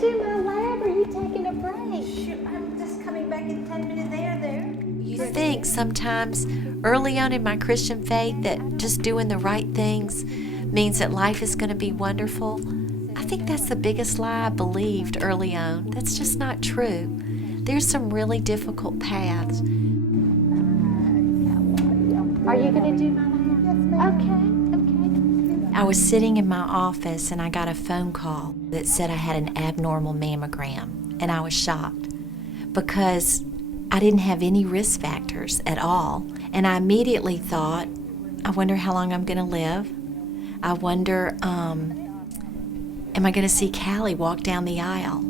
do my lab, or are you taking a break? Shoot, I'm just coming back in 10 minutes. There. You think sometimes early on in my Christian faith that just doing the right things means that life is going to be wonderful? I think that's the biggest lie I believed early on. That's just not true. There's some really difficult paths. Are you going to do my lab? Okay. I was sitting in my office and I got a phone call that said I had an abnormal mammogram, and I was shocked because I didn't have any risk factors at all. And I immediately thought, I wonder how long I'm going to live. I wonder, am I going to see Callie walk down the aisle?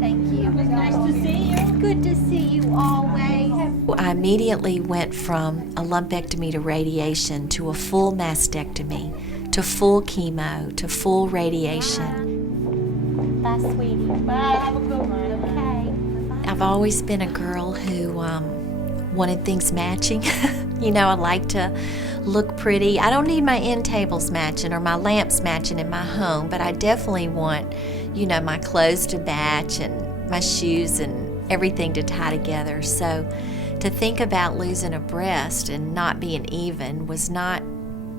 Thank you. It was nice to see you. Good to see you always. I immediately went from a lumpectomy to radiation to a full mastectomy to full chemo to full radiation. Bye, sweetie. Bye. Have a good one. Okay. I've always been a girl who wanted things matching. I like to look pretty. I don't need my end tables matching or my lamps matching in my home, but I definitely want, my clothes to match and my shoes and everything to tie together. So to think about losing a breast and not being even was not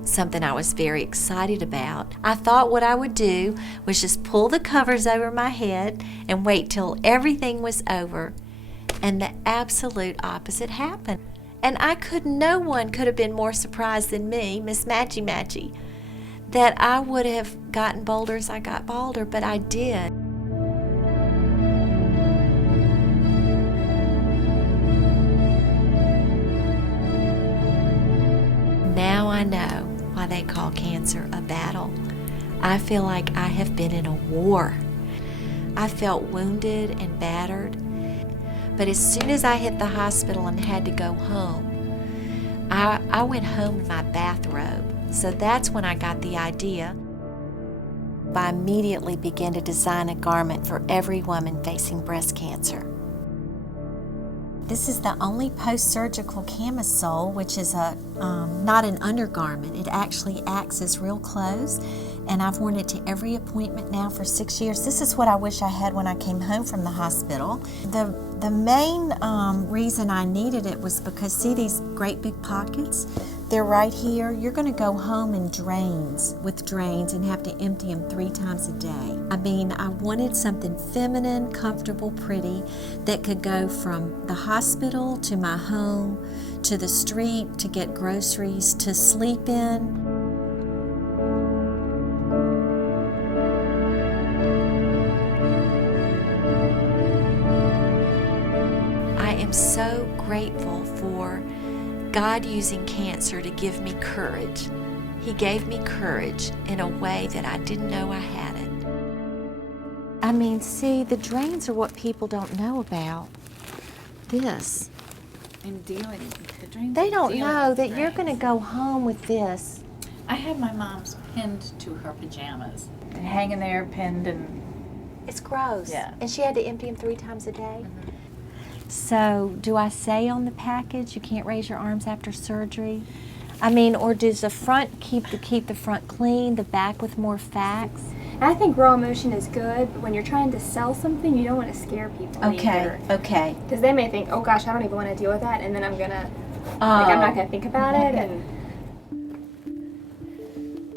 something I was very excited about. I thought what I would do was just pull the covers over my head and wait till everything was over. And the absolute opposite happened. And no one could have been more surprised than me, Miss Matchy Matchy, that I would have gotten bolder as I got bolder, but I did. Now I know why they call cancer a battle. I feel like I have been in a war. I felt wounded and battered. But as soon as I hit the hospital and had to go home, I went home in my bathrobe. So that's when I got the idea. I immediately began to design a garment for every woman facing breast cancer. This is the only post-surgical camisole, which is not an undergarment. It actually acts as real clothes, and I've worn it to every appointment now for 6 years. This is what I wish I had when I came home from the hospital. The main reason I needed it was because, see these great big pockets? They're right here. You're going to go home with drains and have to empty them 3 times a day. I wanted something feminine, comfortable, pretty that could go from the hospital to my home, to the street, to get groceries, to sleep in. I am so grateful for God using cancer to give me courage. He gave me courage in a way that I didn't know I had it. See, the drains are what people don't know about. This. And dealing with the drains. They don't know that you're going to go home with this. I had my mom's pinned to her pajamas and hanging there pinned, and it's gross. Yeah. And she had to empty them 3 times a day. Mm-hmm. So do I say on the package you can't raise your arms after surgery? Or does the front keep the front clean, the back with more facts? I think raw emotion is good, but when you're trying to sell something, you don't want to scare people either. Okay. Because they may think, oh gosh, I don't even want to deal with that, and then I'm not gonna think about it. And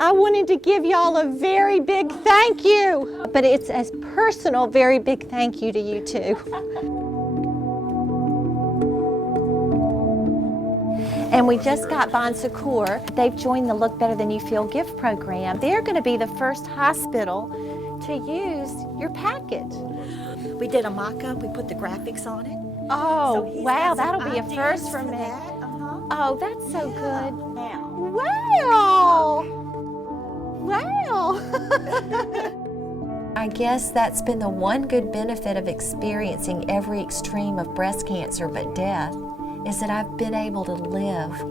I wanted to give y'all a very big thank you, but it's a personal, very big thank you to you too. And we just got Bon Secours. They've joined the Look Better Than You Feel gift program. They're going to be the first hospital to use your package. We did a mock-up. We put the graphics on it. Oh, So wow, has that'll some be a ideas first for me. that. Oh, that's so good. Now. Wow. I guess that's been the one good benefit of experiencing every extreme of breast cancer but death, is that I've been able to live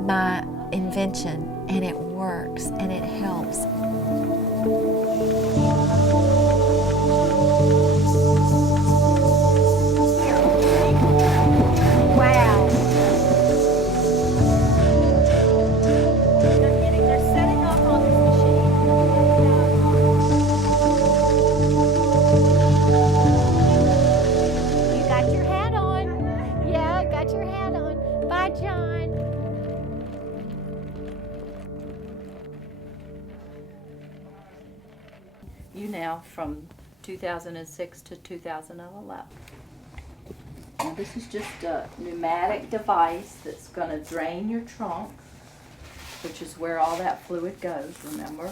my invention, and it works and it helps. Wow. they're setting off on this machine. now from 2006 to 2011. Now this is just a pneumatic device that's going to drain your trunk, which is where all that fluid goes, remember?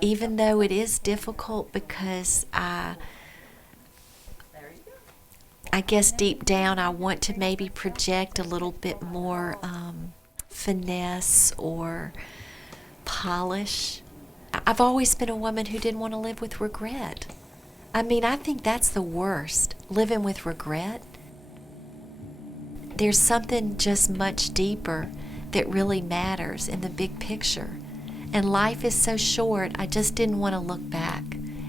Even though it is difficult because I guess deep down I want to maybe project a little bit more finesse or polish. I've always been a woman who didn't want to live with regret. I mean, I think that's the worst, living with regret. There's something just much deeper that really matters in the big picture. And life is so short, I just didn't want to look back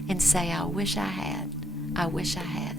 and say, I wish I had. I wish I had.